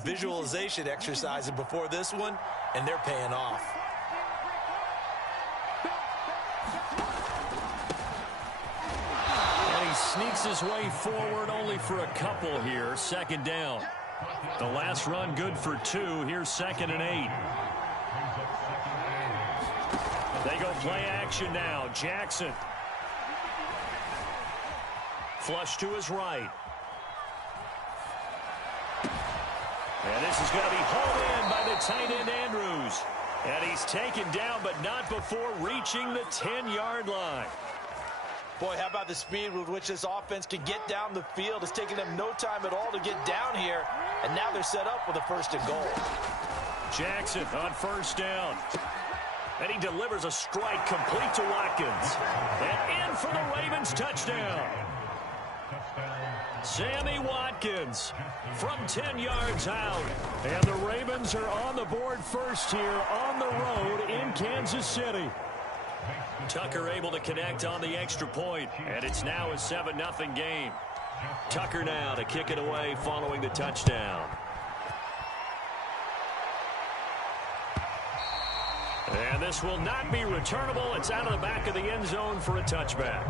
visualization exercises before this one, and they're paying off. And he sneaks his way forward only for a couple here. Second down. The last run good for 2. Here's 2nd and 8. They go play action now. Jackson. Flush to his right. And this is going to be hauled in by the tight end, Andrews. And he's taken down, but not before reaching the 10-yard line. Boy, how about the speed with which this offense can get down the field? It's taking them no time at all to get down here. And now they're set up with a 1st and goal. Jackson on 1st down. And he delivers a strike complete to Watkins. And in for the Ravens touchdown. Sammy Watkins from 10 yards out. And the Ravens are on the board first here on the road in Kansas City. Tucker able to connect on the extra point, and it's now a 7-0 game. Tucker now to kick it away following the touchdown. And this will not be returnable. It's out of the back of the end zone for a touchback.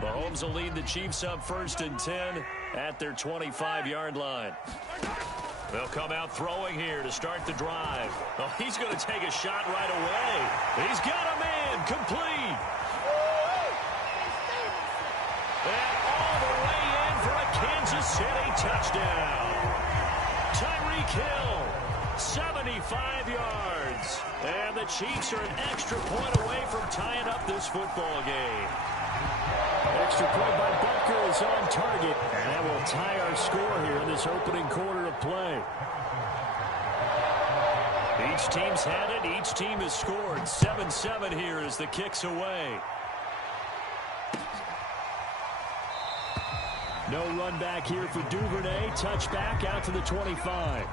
Mahomes will lead the Chiefs up 1st and 10 at their 25-yard line. They'll come out throwing here to start the drive. Oh, he's going to take a shot right away. He's got a man complete. And all the way in for a Kansas City touchdown. Tyreek Hill, 75 yards. And the Chiefs are an extra point away from tying up this football game. Extra point by Butker is on target. And that will tie our score here in this opening quarter of play. Each team's had it. Each team has scored. 7-7 here as the kick's away. No run back here for Duvernay. Touchback out to the 25.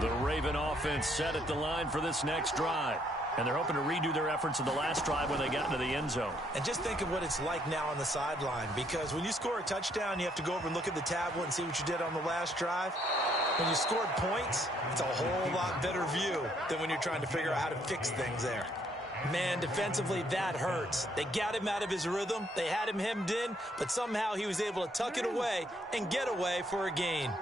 The Raven offense set at the line for this next drive. And they're hoping to redo their efforts in the last drive when they got into the end zone. And just think of what it's like now on the sideline, because when you score a touchdown, you have to go over and look at the tablet and see what you did on the last drive. When you scored points, it's a whole lot better view than when you're trying to figure out how to fix things there. Man, defensively, that hurts. They got him out of his rhythm. They had him hemmed in, but somehow he was able to tuck it away and get away for a gain.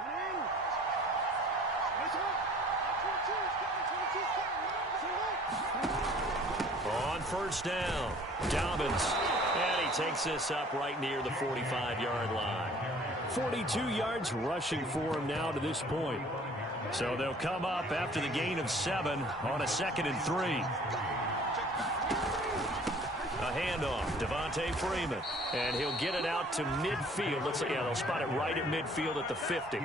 On 1st down, Dobbins. And he takes this up right near the 45-yard line. 42 yards rushing for him now to this point. So they'll come up after the gain of 7 on a 2nd and 3. A handoff, Devontae Freeman. And he'll get it out to midfield. They'll spot it right at midfield at the 50.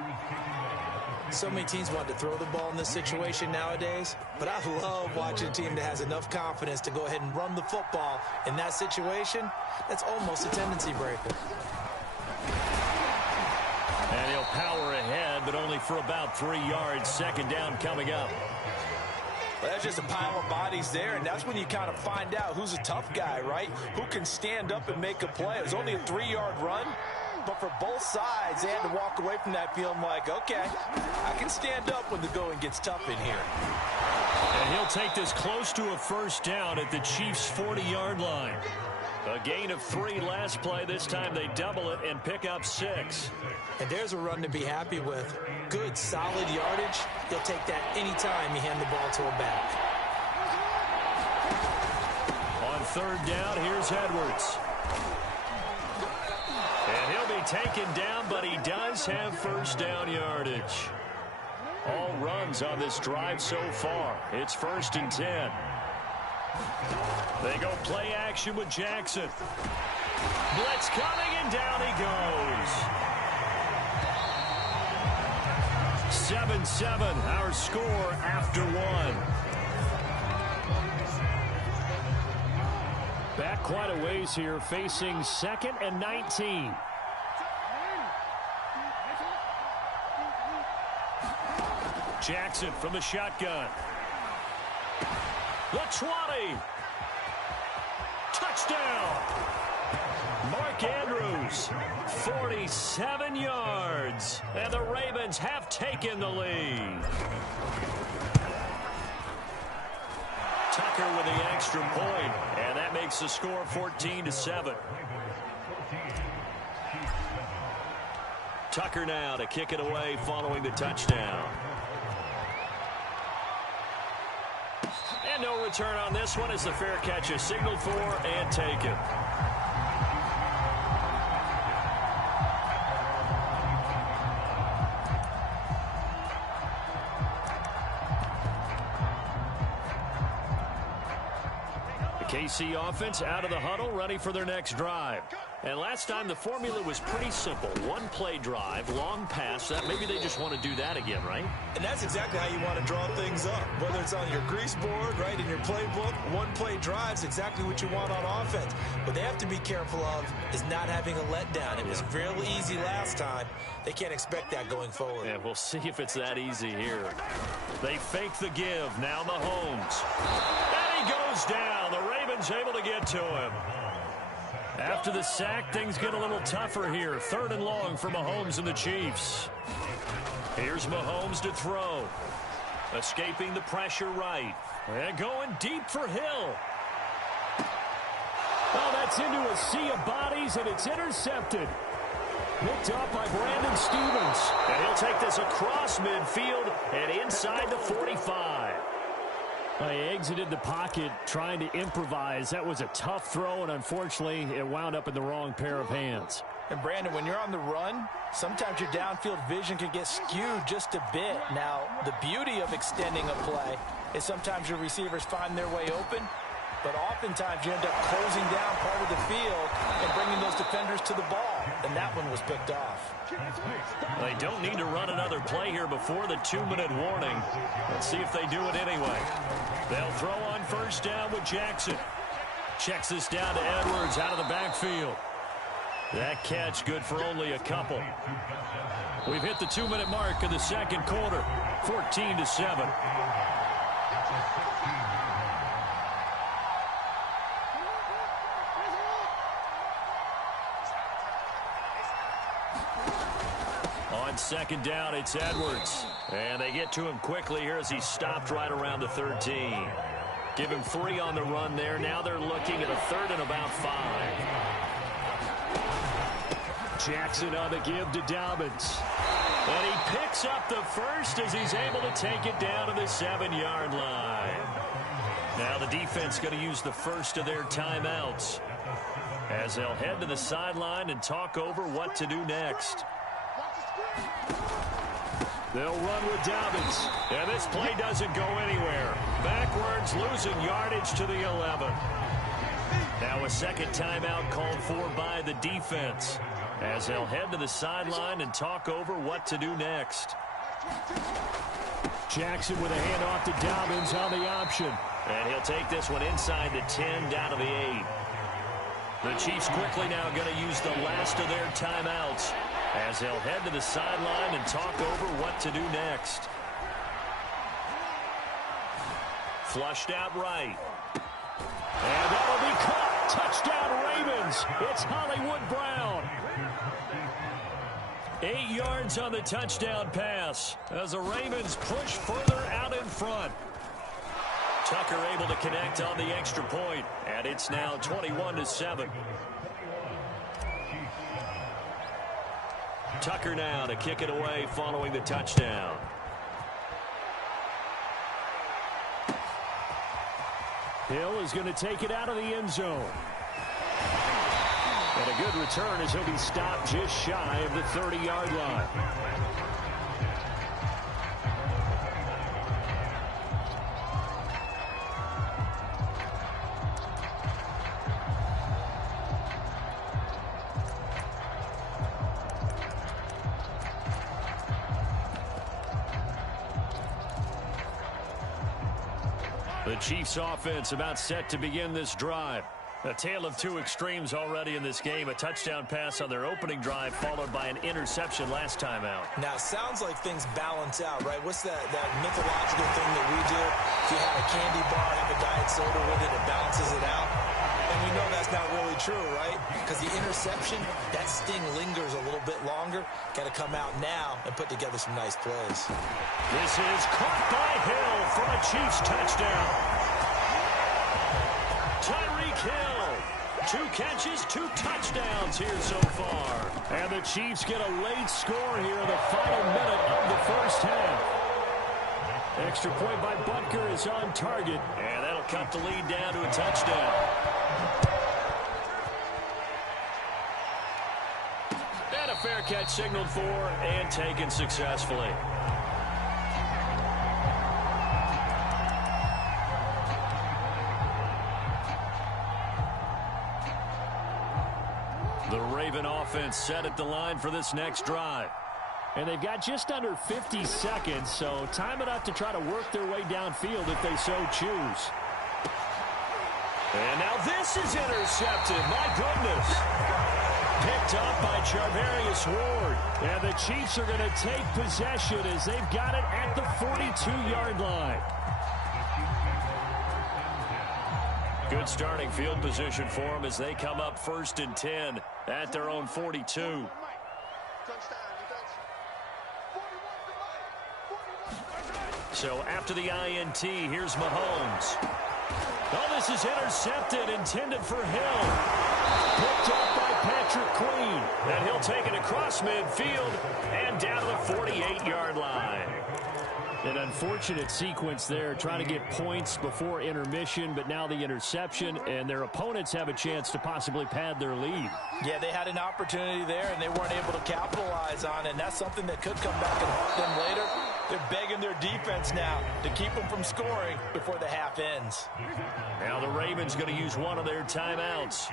So many teams want to throw the ball in this situation nowadays, but I love watching a team that has enough confidence to go ahead and run the football in that situation. That's almost a tendency breaker. And he'll power ahead, but only for about 3 yards. 2nd down coming up. Well, that's just a pile of bodies there, and that's when you kind of find out who's a tough guy, right? Who can stand up and make a play. It was only a 3-yard run, but for both sides, they had to walk away from that feeling like, okay, I can stand up when the going gets tough in here. And he'll take this close to a 1st down at the Chiefs' 40-yard line. A gain of 3 last play. This time they double it and pick up 6. And there's a run to be happy with. Good, solid yardage. He'll take that anytime you hand the ball to a back. On 3rd down, here's Edwards. And he'll be taken down, but he does have 1st down yardage. All runs on this drive so far. It's 1st and 10. They go play action with Jackson. Blitz coming, and down he goes. 7-7, our score after 1. Back quite a ways here, facing 2nd and 19. Jackson from the shotgun. The 20. Touchdown. Mark Andrews, 47 yards. And the Ravens have taken the lead. Tucker with the extra point, and that makes the score 14-7. Tucker now to kick it away following the touchdown. And no return on this one as the fair catch is signaled for and taken. KC offense out of the huddle, ready for their next drive. And last time the formula was pretty simple. One play drive, long pass. That maybe they just want to do that again, right? And that's exactly how you want to draw things up. Whether it's on your grease board, right, in your playbook, one play drive's exactly what you want on offense. What they have to be careful of is not having a letdown. It was real easy last time. They can't expect that going forward. Yeah, we'll see if it's that easy here. They fake the give. Now Mahomes. And he goes down. The Ravens able to get to him. After the sack, things get a little tougher here. 3rd and long for Mahomes and the Chiefs. Here's Mahomes to throw. Escaping the pressure right. And going deep for Hill. Oh, that's into a sea of bodies, and it's intercepted. Picked up by Brandon Stevens. And he'll take this across midfield and inside the 45. He exited the pocket trying to improvise. That was a tough throw, and unfortunately, it wound up in the wrong pair of hands. And, Brandon, when you're on the run, sometimes your downfield vision can get skewed just a bit. Now, the beauty of extending a play is sometimes your receivers find their way open, but oftentimes you end up closing down part of the field and bringing those defenders to the ball, and that one was picked off. They don't need to run another play here before the 2-minute warning. Let's see if they do it anyway. They'll throw on 1st down with Jackson. Checks this down to Edwards out of the backfield. That catch good for only a couple. We've hit the 2-minute mark of the 2nd quarter. 14-7. On 2nd down, it's Edwards. And they get to him quickly here as he stopped right around the 13. Give him 3 on the run there. Now they're looking at a 3rd and about 5. Jackson on the give to Dobbins. And he picks up the 1st as he's able to take it down to the 7-yard line. Now the defense going to use the 1st of their timeouts as they'll head to the sideline and talk over what to do next. They'll run with Dobbins. And this play doesn't go anywhere. Backwards, losing yardage to the 11. Now a 2nd timeout called for by the defense as they'll head to the sideline and talk over what to do next. Jackson with a handoff to Dobbins on the option. And he'll take this one inside the 10 down to the 8. The Chiefs quickly now going to use the last of their timeouts as they'll head to the sideline and talk over what to do next. Flushed out right. And that'll be caught. Touchdown Ravens. It's Hollywood Brown. 8 yards on the touchdown pass as the Ravens push further out in front. Tucker able to connect on the extra point, and it's now 21-7. Tucker now to kick it away following the touchdown. Hill is going to take it out of the end zone. And a good return as he'll be stopped just shy of the 30-yard line. The Chiefs offense about set to begin this drive. A tale of two extremes already in this game. A touchdown pass on their opening drive, followed by an interception last time out. Now, it sounds like things balance out, right? What's that mythological thing that we do? If you have a candy bar, have a diet soda with it, it balances it out. And we know that's not really true, right? Because the interception, that sting lingers a little bit longer. Got to come out now and put together some nice plays. This is caught by Hill for a Chiefs touchdown. Tyreek Hill, 2 catches, 2 touchdowns here so far. And the Chiefs get a late score here in the final minute of the first half. Extra point by Butker is on target, and that'll cut the lead down to a touchdown. And a fair catch signaled for and taken successfully. The Raven offense set at the line for this next drive. And they've got just under 50 seconds, so time enough to try to work their way downfield if they so choose. And now this is intercepted. My goodness. Picked up by Charvarius Ward. And the Chiefs are going to take possession as they've got it at the 42-yard line. Good starting field position for them as they come up 1st and 10 at their own 42. So after the INT, here's Mahomes. Oh, this is intercepted, intended for Hill. Picked up by Patrick Queen. And he'll take it across midfield and down to the 48-yard line. An unfortunate sequence there, trying to get points before intermission, but now the interception, and their opponents have a chance to possibly pad their lead. Yeah, they had an opportunity there, and they weren't able to capitalize on it, and that's something that could come back and haunt them later. They're begging their defense now to keep them from scoring before the half ends. Now the Ravens going to use one of their timeouts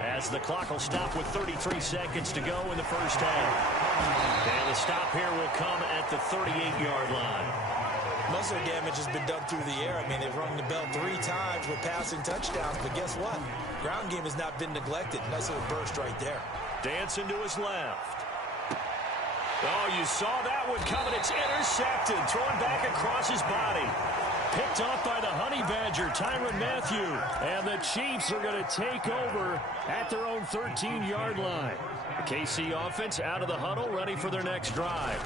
as the clock will stop with 33 seconds to go in the first half. And the stop here will come at the 38-yard line. Most of the damage has been done through the air. I mean, they've rung the bell 3 times with passing touchdowns, but guess what? Ground game has not been neglected. Nice little burst right there. Dancing to his left. Oh, you saw that one coming. It's intercepted. Thrown back across his body. Picked off by the Honey Badger, Tyrann Mathieu. And the Chiefs are going to take over at their own 13-yard line. The KC offense out of the huddle, ready for their next drive.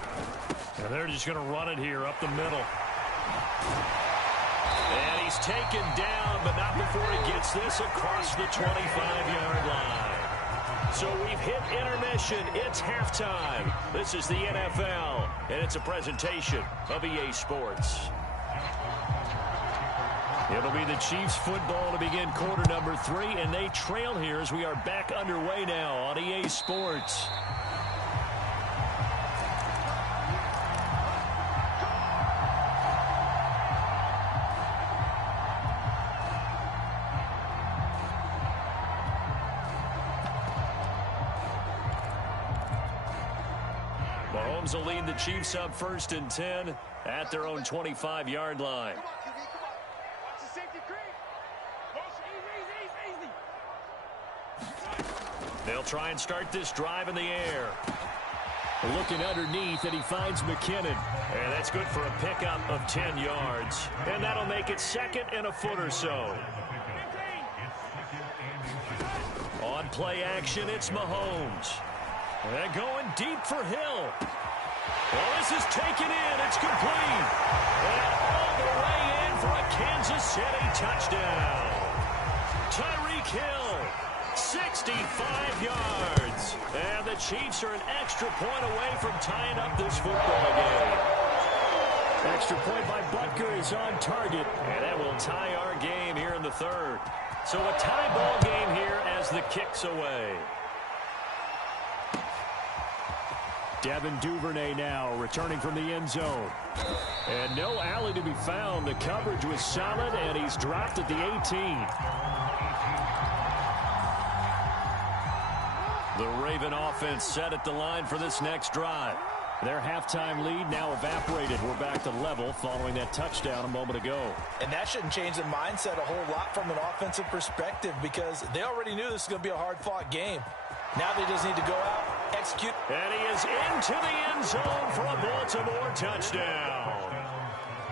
And they're just going to run it here up the middle. And he's taken down, but not before he gets this across the 25-yard line. So we've hit intermission. It's halftime. This is the NFL, and it's a presentation of EA Sports. It'll be the Chiefs football to begin quarter number 3, and they trail here as we are back underway now on EA Sports. Mahomes will lead the Chiefs up 1st and 10 at their own 25-yard line. They'll try and start this drive in the air. Looking underneath, and he finds McKinnon. And that's good for a pickup of 10 yards. And that'll make it 2nd and a foot or so. On play action, it's Mahomes. And going deep for Hill. Well, this is taken in. It's complete. And all the way in for a Kansas City touchdown. Tyreek Hill, 65 yards. And the Chiefs are an extra point away from tying up this football game. Extra point by Butker is on target. And that will tie our game here in the 3rd. So a tie ball game here as the kick's away. Devin Duvernay now returning from the end zone. And no alley to be found. The coverage was solid, and he's dropped at the 18. The Raven offense set at the line for this next drive. Their halftime lead now evaporated. We're back to level following that touchdown a moment ago. And that shouldn't change the mindset a whole lot from an offensive perspective because they already knew this was going to be a hard-fought game. Now they just need to go out, execute. And he is into the end zone for a Baltimore touchdown.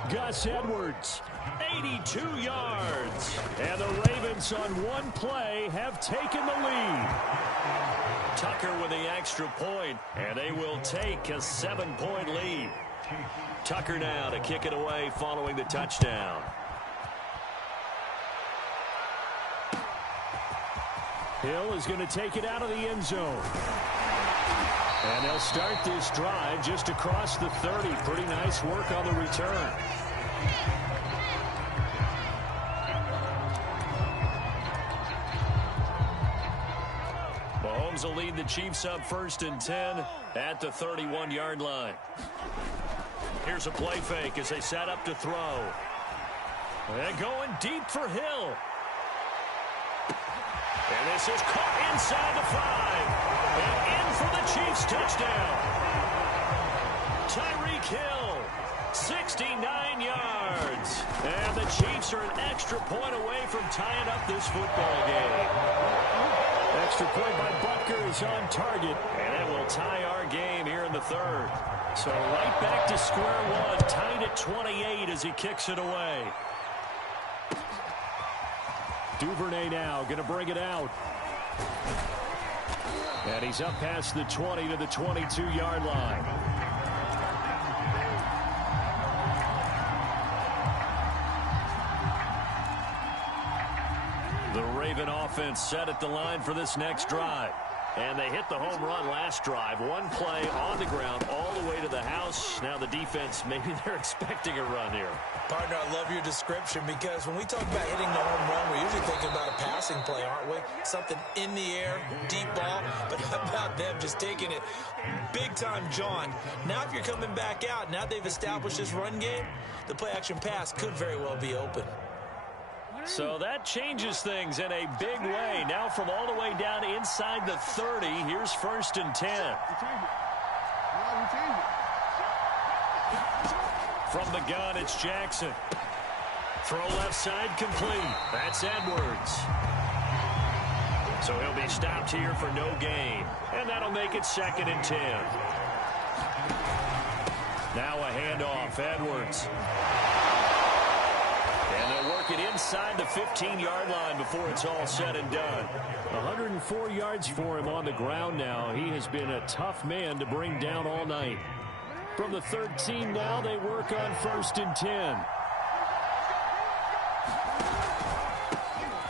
Gus Edwards, 82 yards. And the Ravens on one play have taken the lead. Tucker with the extra point, and they will take a 7-point lead. Tucker now to kick it away following the touchdown. Hill is going to take it out of the end zone. And they'll start this drive just across the 30. Pretty nice work on the return. Mahomes will lead the Chiefs up 1st and 10 at the 31-yard line. Here's a play fake as they set up to throw. They're going deep for Hill. And this is caught inside the 5. And in for the Chiefs touchdown. Tyreek Hill, 69 yards. And the Chiefs are an extra point away from tying up this football game. Extra point by Butker is on target. And it will tie our game here in the 3rd. So right back to square one, tied at 28 as he kicks it away. Duvernay now going to bring it out. And he's up past the 20 to the 22-yard line. The Raven offense set at the line for this next drive. And they hit the home run last drive. One play on the ground all the way to the house. Now the defense, maybe they're expecting a run here. Partner, I love your description because when we talk about hitting the home run, we're usually thinking about a passing play, aren't we? Something in the air, deep ball. But how about them just taking it big-time John? Now if you're coming back out, now they've established this run game, the play-action pass could very well be open. So that changes things in a big way. Now from all the way down inside the 30, here's 1st and 10. From the gun, it's Jackson. Throw left side complete. That's Edwards. So he'll be stopped here for no gain. And that'll make it 2nd and 10. Now a handoff, Edwards. And they'll work it inside the 15-yard line before it's all said and done. 104 yards for him on the ground now. He has been a tough man to bring down all night. From the 13 now, they work on 1st and 10.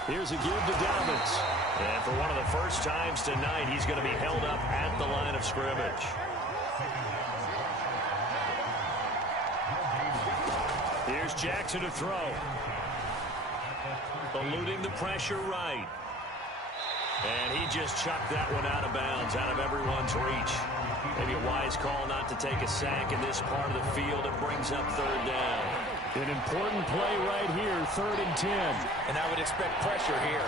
Here's a give to Dobbins. And for one of the first times tonight, he's going to be held up at the line of scrimmage. Here's Jackson to throw. Eluding the pressure right. And he just chucked that one out of bounds, out of everyone's reach. Maybe a wise call not to take a sack in this part of the field. It brings up 3rd down. An important play right here, 3rd and 10. And I would expect pressure here.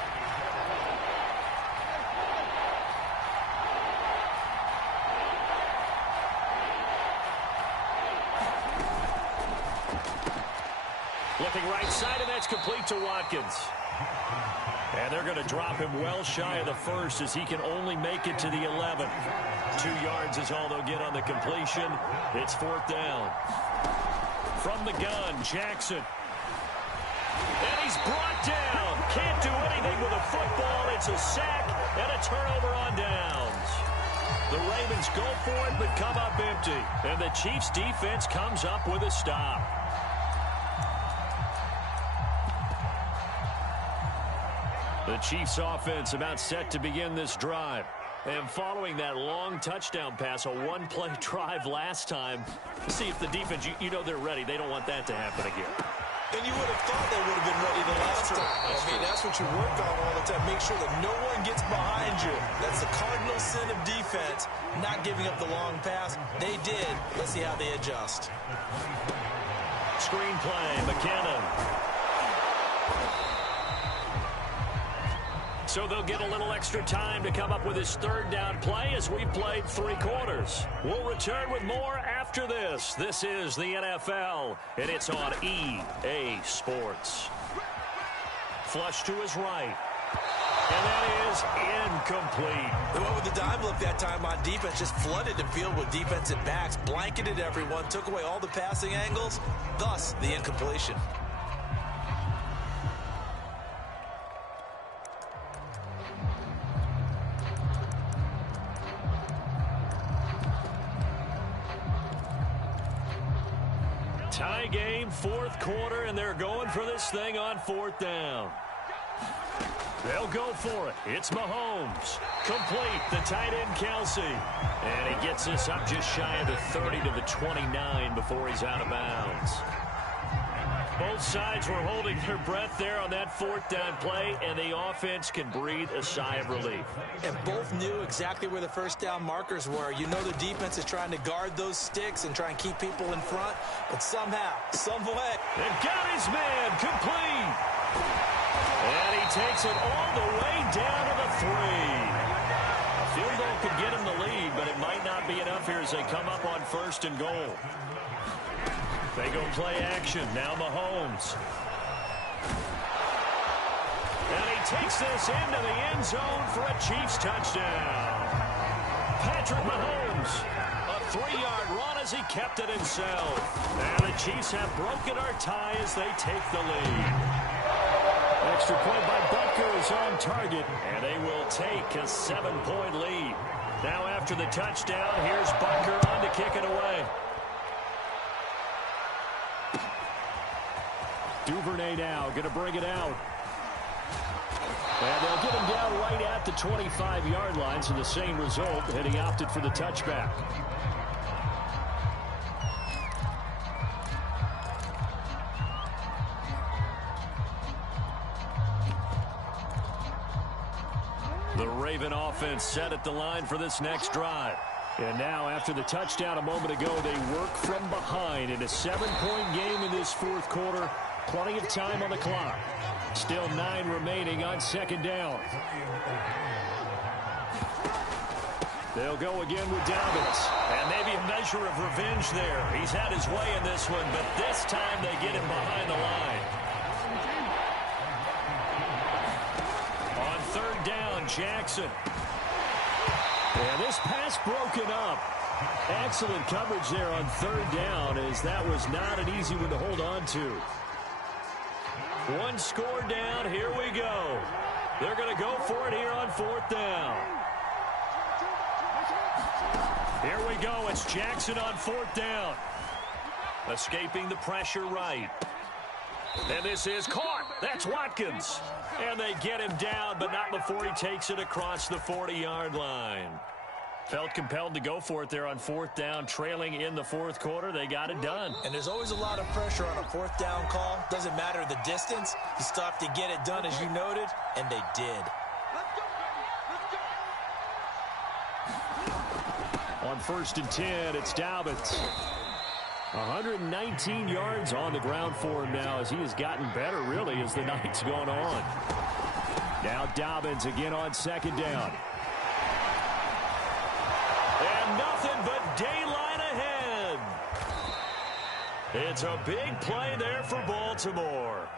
Looking right side, and that's complete to Watkins. And they're going to drop him well shy of the 1st as he can only make it to the 11th. 2 yards is all they'll get on the completion. It's 4th down. From the gun, Jackson. And he's brought down. Can't do anything with a football. It's a sack and a turnover on downs. The Ravens go for it but come up empty. And the Chiefs defense comes up with a stop. The Chiefs offense about set to begin this drive. And following that long touchdown pass, a one-play drive last time, see if the defense, you know they're ready. They don't want that to happen again. And you would have thought they would have been ready the last time. I mean, that's what you work on all the time. Make sure that no one gets behind you. That's the cardinal sin of defense, not giving up the long pass. They did. Let's see how they adjust. Screenplay, McKinnon. So they'll get a little extra time to come up with his third down play as we've played 3 quarters. We'll return with more after this. This is the NFL, and it's on EA Sports. Flush to his right. And that is incomplete. They went with the dime look that time on defense, just flooded the field with defensive backs, blanketed everyone, took away all the passing angles, thus the incompletion. Tie game, 4th quarter, and they're going for this thing on 4th down. They'll go for it. It's Mahomes. Complete. The tight end, Kelsey. And he gets us up just shy of the 30 to the 29 before he's out of bounds. Both sides were holding their breath there on that 4th down play, and the offense can breathe a sigh of relief. And both knew exactly where the first down markers were. You know the defense is trying to guard those sticks and try and keep people in front, but somehow, some way. And got his man complete. And he takes it all the way down to the 3. A field goal could get him the lead, but it might not be enough here as they come up on 1st and goal. They go play action. Now Mahomes. And he takes this into the end zone for a Chiefs touchdown. Patrick Mahomes. A 3-yard run as he kept it himself. And the Chiefs have broken our tie as they take the lead. Extra point by Butker is on target. And they will take a 7-point lead. Now after the touchdown, here's Butker on to kick it away. Duvernay now going to bring it out. And they'll get him down right at the 25-yard line, so the same result, and he opted for the touchback. The Raven offense set at the line for this next drive. And now, after the touchdown a moment ago, they work from behind in a 7-point game in this 4th quarter. Plenty of time on the clock. Still 9 remaining on 2nd down. They'll go again with Dobbins. And maybe a measure of revenge there. He's had his way in this one, but this time they get him behind the line. On 3rd down, Jackson. And this pass broken up. Excellent coverage there on 3rd down, as that was not an easy one to hold on to. 1 score down. Here we go. They're going to go for it here on 4th down. Here we go. It's Jackson on 4th down. Escaping the pressure right. And this is caught. That's Watkins. And they get him down, but not before he takes it across the 40-yard line. Felt compelled to go for it there on 4th down, trailing in the 4th quarter. They got it done. And there's always a lot of pressure on a 4th down call. Doesn't matter the distance. You still have to get it done, as you noted, and they did. On 1st and 10, it's Dobbins. 119 yards on the ground for him now, as he has gotten better, really, as the night's gone on. Now Dobbins again on 2nd down. And nothing but daylight ahead. It's a big play there for Baltimore.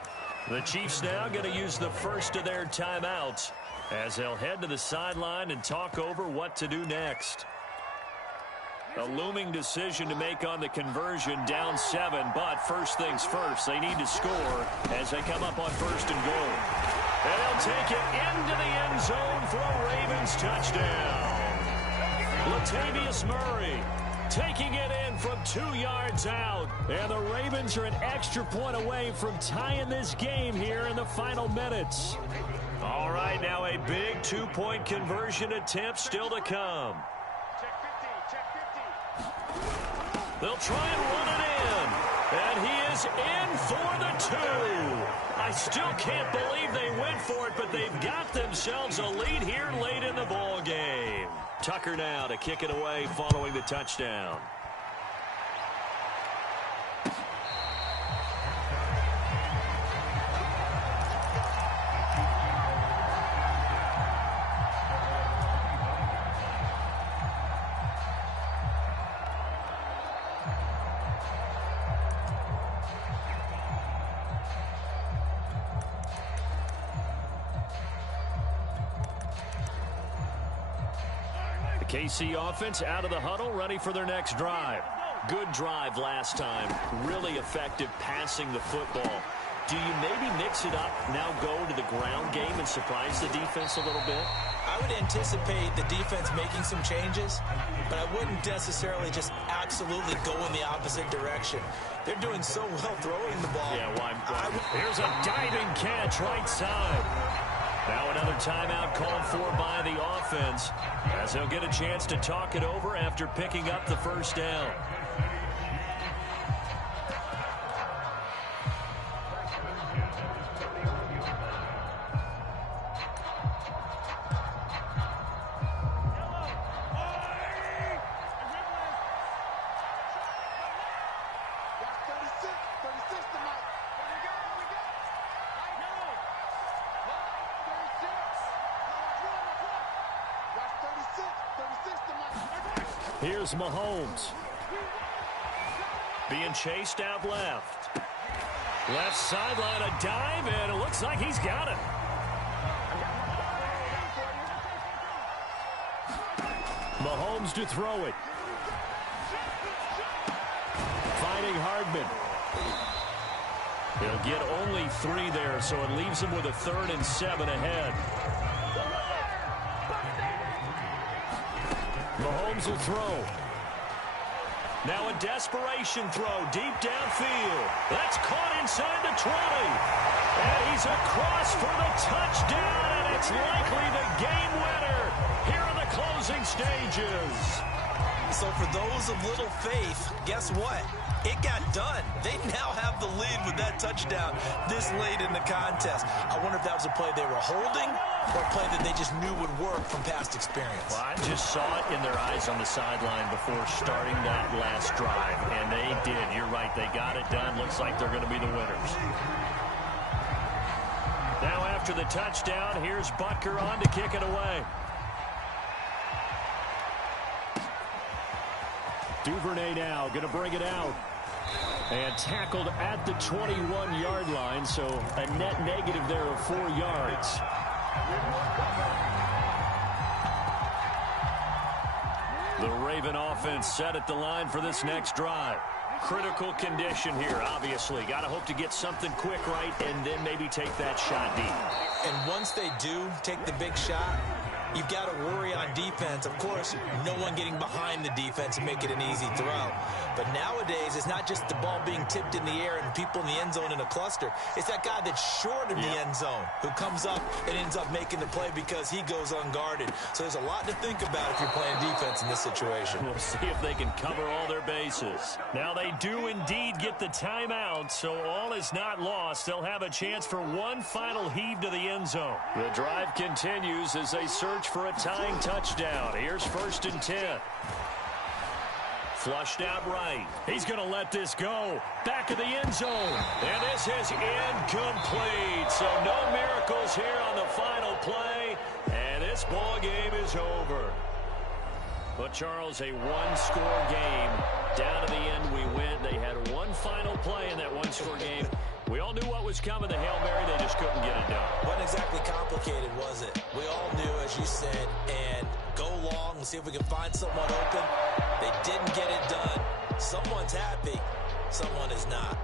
The Chiefs now going to use the first of their timeouts as they'll head to the sideline and talk over what to do next. A looming decision to make on the conversion, down 7, but first things first, they need to score as they come up on 1st and goal. And they'll take it into the end zone for a Ravens touchdown. Latavius Murray taking it in from 2 yards out. And the Ravens are an extra point away from tying this game here in the final minutes. All right, now a big 2-point conversion attempt still to come. They'll try and run it in. And he is in for the 2. I still can't believe they went for it, but they've got themselves a lead here late in the ball game. Tucker now to kick it away following the touchdown. KC offense out of the huddle, ready for their next drive. Good drive last time. Really effective passing the football. Do you maybe mix it up, now go to the ground game and surprise the defense a little bit? I would anticipate the defense making some changes, but I wouldn't necessarily just absolutely go in the opposite direction. They're doing so well throwing the ball. Yeah, here's a diving catch right side. Now another timeout called for by the offense, as they'll get a chance to talk it over after picking up the first down. Here's Mahomes. Being chased out left. Left sideline, a dive, and it looks like he's got it. Mahomes to throw it. Finding Hardman. He'll get only 3 there, so it leaves him with a 3rd and 7 ahead. Mahomes will throw. Now a desperation throw deep downfield. That's caught inside the 20. And he's across for the touchdown, and it's likely the game winner here in the closing stages. So for those of little faith, guess what? It got done. They now have the lead with that touchdown this late in the contest. I wonder if that was a play they were holding or a play that they just knew would work from past experience. Well, I just saw it in their eyes on the sideline before starting that last drive, and they did. You're right. They got it done. Looks like they're going to be the winners. Now after the touchdown, here's Butker on to kick it away. Duvernay now going to bring it out. And tackled at the 21-yard line, so a net negative there of 4 yards. The Raven offense set at the line for this next drive. Critical condition here, obviously. Got to hope to get something quick right and then maybe take that shot deep. And once they do take the big shot, you've got to worry on defense. Of course, no one getting behind the defense and make it an easy throw. But nowadays, it's not just the ball being tipped in the air and people in the end zone in a cluster. It's that guy that's short of the end zone who comes up and ends up making the play because he goes unguarded. So there's a lot to think about if you're playing defense in this situation. We'll see if they can cover all their bases. Now they do indeed get the timeout, so all is not lost. They'll have a chance for one final heave to the end zone. The drive continues as they search for a tying touchdown. Here's 1st and 10. Flushed out right. He's going to let this go. Back of the end zone. And this is incomplete. So no miracles here on the final play. And this ball game is over. But, Charles, a one-score game. Down to the end we went. They had one final play in that one-score game. We all knew what was coming. The Hail Mary, they just couldn't get it done. Wasn't exactly complicated, was it? We all knew, as you said, and go long and see if we can find someone open. They didn't get it done. Someone's happy. Someone is not.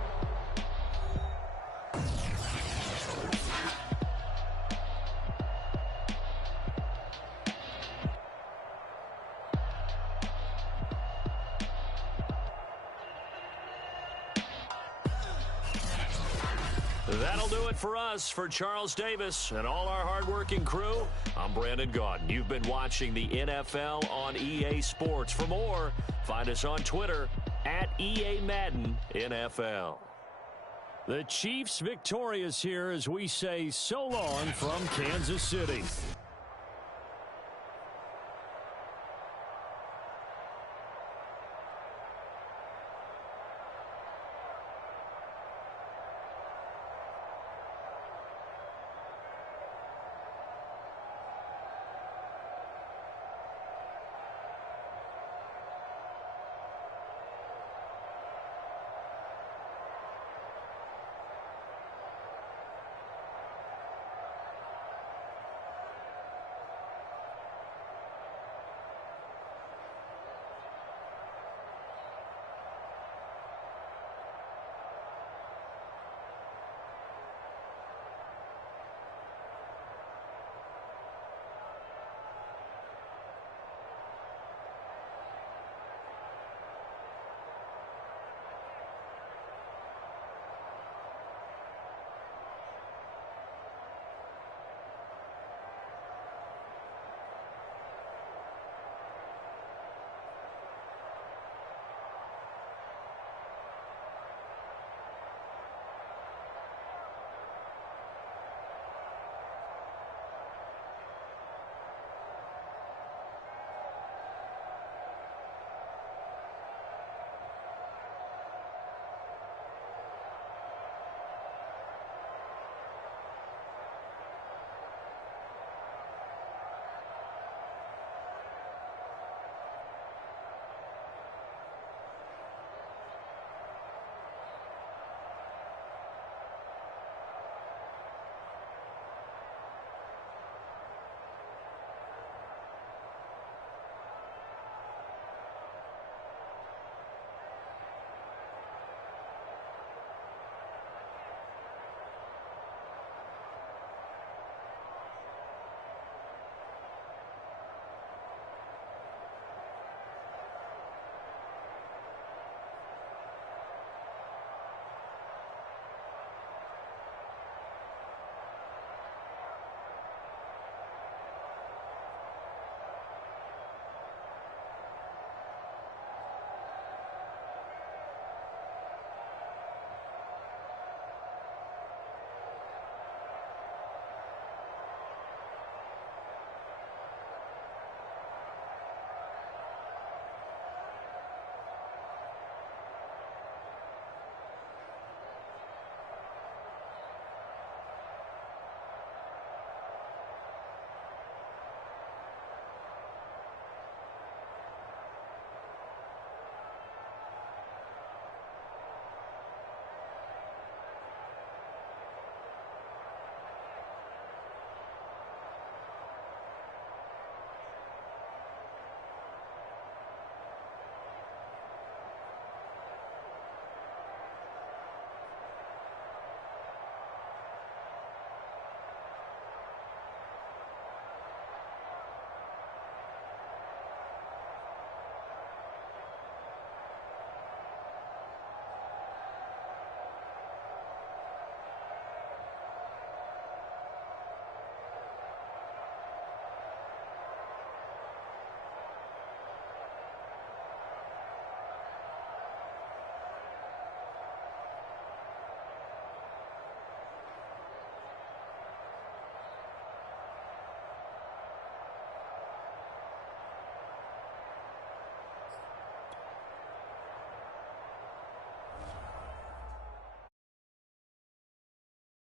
That'll do it for us. For Charles Davis and all our hardworking crew, I'm Brandon Gaudin. You've been watching the NFL on EA Sports. For more, find us on Twitter at EA Madden NFL. The Chiefs victorious here as we say so long from Kansas City.